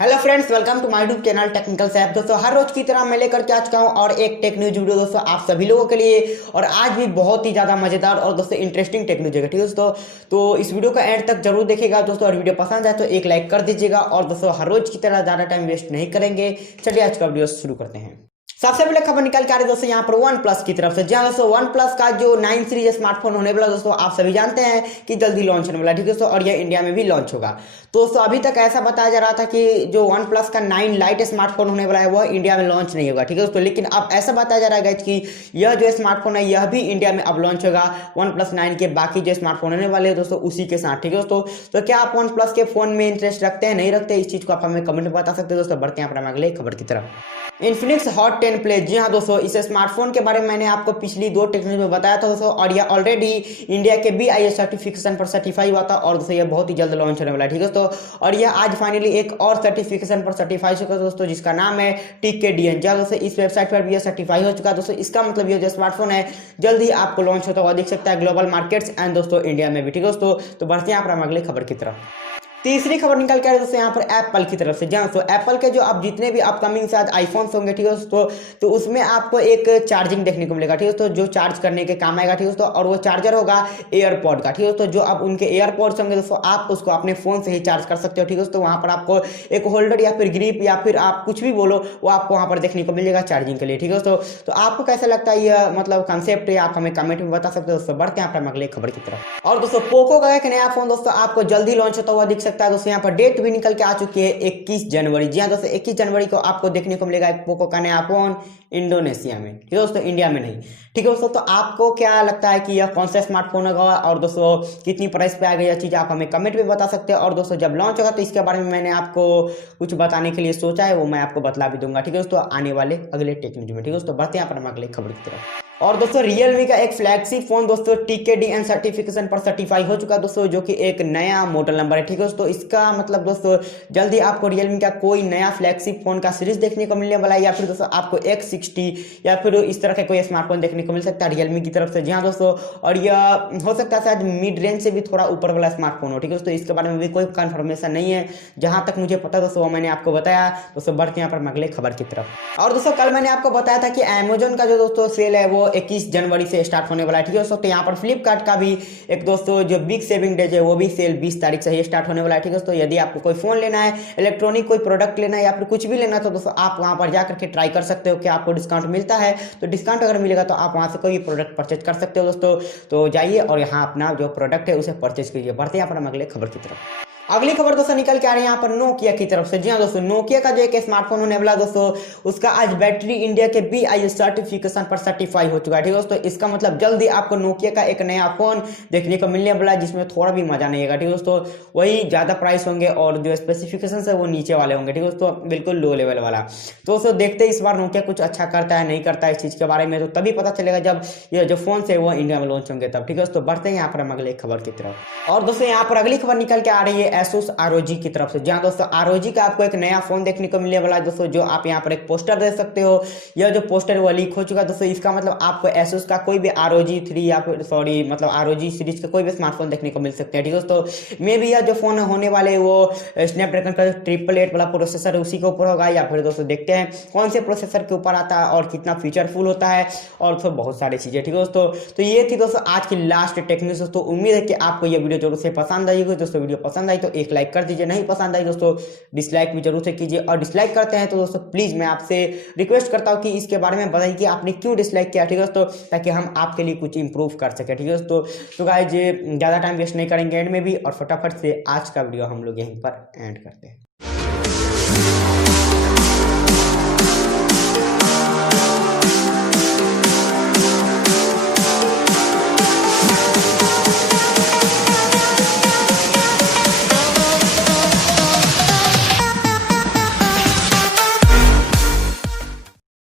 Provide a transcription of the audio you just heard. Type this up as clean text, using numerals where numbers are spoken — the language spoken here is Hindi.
Hello friends, welcome to my YouTube channel technical Saif. दोस्तों हर रोज की तरह मैं लेकर के आ चुका हूं और एक टेक न्यूज वीडियो दोस्तों आप सभी लोगों के लिए। और आज भी बहुत ही ज़्यादा मज़ेदार और दोस्तों इंटरेस्टिंग टेक न्यूज है, ठीक है दोस्तों। तो इस वीडियो का एंड तक जरूर देखिएगा दोस्तों, और वीडियो पसंद आए तो एक लाइक कर दीजिएगा। और दोस्तों हर रोज की तरह ज़्यादा टाइम वेस्ट नहीं करेंगे, चलिए आज का वीडियो शुरू करते हैं। सबसे पहले खबर निकल के आ रही है दोस्तों यहाँ पर वन प्लस की तरफ से। जी हाँ दोस्तों, वन प्लस का जो 9 सीरीज स्मार्टफोन होने वाला दोस्तों आप सभी जानते हैं कि जल्दी लॉन्च होने वाला है, ठीक है दोस्तों। और ये इंडिया में भी लॉन्च होगा। तो दोस्तों अभी तक ऐसा बताया जा रहा था कि जो वन प्लस का 9 लाइट स्मार्टफोन होने वाला है वह इंडिया में लॉन्च नहीं होगा, ठीक है दोस्तों। लेकिन अब ऐसा बताया जा रहा है कि यह जो स्मार्टफोन है यह भी इंडिया में अब लॉन्च होगा वन प्लस 9 के बाकी जो स्मार्टफोन होने वाले हैं दोस्तों उसी के साथ, ठीक है दोस्तों। तो क्या आप वन प्लस के फोन में इंटरेस्ट रखते हैं, नहीं रखते, इस चीज को आप हमें कमेंट में बता सकते हैं दोस्तों। बढ़ते हैं अपने अगले खबर की तरफ। Infinix hot 10 play. जी हाँ दोस्तों, इस स्मार्टफोन के बारे में मैंने आपको पिछली 2 टेक्नोलॉजी में बताया था दोस्तों, और यह ऑलरेडी इंडिया के BIS सर्टिफिकेशन पर सर्टिफाई हुआ था। और दोस्तों यह बहुत ही जल्द लॉन्च होने वाला है, ठीक है दोस्तों। और यह आज फाइनली एक और सर्टिफिकेशन पर सर्टिफाई हो चुका है दोस्तों, जिसका नाम है TKDN। जी हाँ दोस्तों, इस वेबसाइट पर भी यह सर्टिफाई हो चुका है दोस्तों। इसका मतलब यह जो स्मार्टफोन है जल्द ही आपको लॉन्च होता हुआ दिख सकता है ग्लोबल मार्केट्स एंड दोस्तों इंडिया में भी, ठीक है दोस्तों। तो बढ़ते हैं आप अगले खबर की तरफ। तीसरी खबर निकल के आ रही है दोस्तों यहाँ पर एप्पल की तरफ से। जहाँ तो एप्पल के जो अब जितने भी अपकमिंग शायद आईफोन्स होंगे, ठीक है दोस्तों, तो उसमें आपको एक चार्जिंग देखने को मिलेगा, ठीक है दोस्तों, जो चार्ज करने के काम आएगा, ठीक है दोस्तों। और वो चार्जर होगा एयरपॉड का, ठीक है दोस्तों। जो अब उनके एयरपॉड्स होंगे दोस्तों आप उसको अपने फोन से ही चार्ज कर सकते हो, ठीक है दोस्तों। वहाँ पर आपको एक होल्डर या फिर ग्रिप या फिर आप कुछ भी बोलो वो आपको वहाँ पर देखने को मिलेगा चार्जिंग के लिए, ठीक है दोस्तों। तो आपको कैसा लगता है यह मतलब कंसेप्ट, आप हमें कमेंट में बता सकते हो दोस्तों। बढ़ते हैं अपने अगले खबर की तरफ। और दोस्तों पोको का एक नया फोन दोस्तों आपको जल्दी लॉन्च होता हुआ दिख सकता है दोस्तों। यहाँ पर डेट भी निकल के आ चुकी है 21 जनवरी। जी हाँ दोस्तों, 21 जनवरी को आपको देखने को मिलेगा एक पोको का नया फोन इंडोनेशिया में, ठीक है दोस्तों, इंडिया में नहीं, ठीक है दोस्तों। तो आपको क्या लगता है कि यह कौन सा स्मार्टफोन होगा और दोस्तों कितनी प्राइस पे आएगा, यह चीज़ आप हमें कमेंट में बता सकते हैं। और दोस्तों जब लॉन्च होगा तो इसके बारे में मैंने आपको कुछ बताने के लिए सोचा है, वो मैं आपको बतला भी दूंगा, ठीक है दोस्तों, आने वाले अगले टेक न्यूज में, ठीक है दोस्तों। बढ़ते हैं अपने अगले खबर की तरफ। और दोस्तों रियलमी का एक फ्लैगशिप फोन दोस्तों TKDN सर्टिफिकेशन पर सर्टिफाई हो चुका है दोस्तों, जो कि एक नया मॉडल नंबर है, ठीक है दोस्तों। इसका मतलब दोस्तों जल्दी आपको रियलमी का कोई नया फ्लैगशिप फोन का सीरीज देखने को मिलने वाला है, या फिर दोस्तों आपको X60 या फिर इस तरह का कोई स्मार्टफोन देखने को मिल सकता है रियलमी की तरफ से। जी हाँ दोस्तों, और यह हो सकता है शायद मिड रेंज से भी थोड़ा ऊपर वाला स्मार्टफोन हो, ठीक है दोस्तों। इसके बारे में भी कोई कंफर्मेशन नहीं है, जहां तक मुझे पता दोस्तों वो मैंने आपको बताया दोस्तों। बढ़ते हैं पर अगले खबर की तरफ। और दोस्तों कल मैंने आपको बताया था कि अमेजोन का जो दोस्तों सेल है वो 21 जनवरी से स्टार्ट होने वाला है, ठीक है दोस्तों। तो यहाँ पर फ्लिपकार्ट का भी एक दोस्तों जो बिग सेविंग डेज है वो भी सेल 20 तारीख से ही स्टार्ट होने वाला है, ठीक है दोस्तों। यदि आपको कोई फोन लेना है, इलेक्ट्रॉनिक कोई प्रोडक्ट लेना है या फिर कुछ भी लेना है तो दोस्तों आप वहां पर जाकर के ट्राई कर सकते हो कि आपको डिस्काउंट मिलता है। तो डिस्काउंट अगर मिलेगा तो आप वहां से कोई भी प्रोडक्ट परचेज कर सकते हो दोस्तों। तो जाइए और यहाँ अपना जो प्रोडक्ट है उसे परचेज कीजिए। बढ़ते हैं अपना अगले खबर की तरफ। अगली खबर दोस्तों निकल के आ रही है यहाँ पर नोकिया की तरफ से। जी हाँ दोस्तों, नोकिया का जो एक स्मार्टफोन होने वाला दोस्तों उसका आज बैटरी इंडिया के BIS सर्टिफिकेशन पर सर्टिफाई हो चुका है, ठीक है दोस्तों। इसका मतलब जल्दी आपको नोकिया का एक नया फोन देखने को मिलने वाला है जिसमें थोड़ा भी मजा नहीं आएगा, ठीक है दोस्तों। वही ज्यादा प्राइस होंगे और जो स्पेसिफिकेशन है वो नीचे वाले होंगे, ठीक है दोस्तों, बिल्कुल लो लेवल वाला। तो दोस्तों देखते हैं इस बार नोकिया कुछ अच्छा करता है नहीं करता है इस चीज के बारे में, तो तभी पता चलेगा जब ये जो फोन है वो इंडिया में लॉन्च होंगे तब, ठीक है दोस्तों। बढ़ते हैं यहाँ पर हम अगले खबर की तरफ। और दोस्तों यहाँ पर अगली खबर निकल के आ रही है Asus ROG की तरफ से। जहां दोस्तों ROG का आपको एक नया फोन देखने को मिलने वाला है दोस्तों, जो आप यहाँ पर एक पोस्टर देख सकते हो। यह जो पोस्टर वो लीक हो चुका है दोस्तों। इसका मतलब आपको Asus का कोई भी ROG 3 या फिर सॉरी मतलब ROG सीरीज का कोई भी स्मार्टफोन देखने को मिल सकते हैं, ठीक है दोस्तों। मे भी यह जो फोन होने वाले वो स्नैपड्रैगन का 888 वाला प्रोसेसर है उसी के ऊपर होगा, या फिर दोस्तों देखते हैं कौन से प्रोसेसर के ऊपर आता है और कितना फीचरफुल होता है और दोस्तों बहुत सारी चीजें, ठीक है दोस्तों। तो ये थी दोस्तों आज की लास्ट टेक न्यूज दोस्तों। उम्मीद है कि आपको ये वीडियो जरूर से पसंद आई होगी दोस्तों। वीडियो पसंद आई तो एक लाइक कर दीजिए, नहीं पसंद आई दोस्तों डिसलाइक भी जरूर से कीजिए। और डिसलाइक करते हैं तो दोस्तों प्लीज मैं आपसे रिक्वेस्ट करता हूं कि इसके बारे में बताइए कि आपने क्यों डिसलाइक किया, ठीक है दोस्तों, ताकि हम आपके लिए कुछ इंप्रूव कर सके, ठीक है दोस्तों। तो गाइस ज्यादा टाइम वेस्ट नहीं करेंगे एंड में भी, और फटाफट से आज का वीडियो हम लोग यहीं पर एंड करते हैं।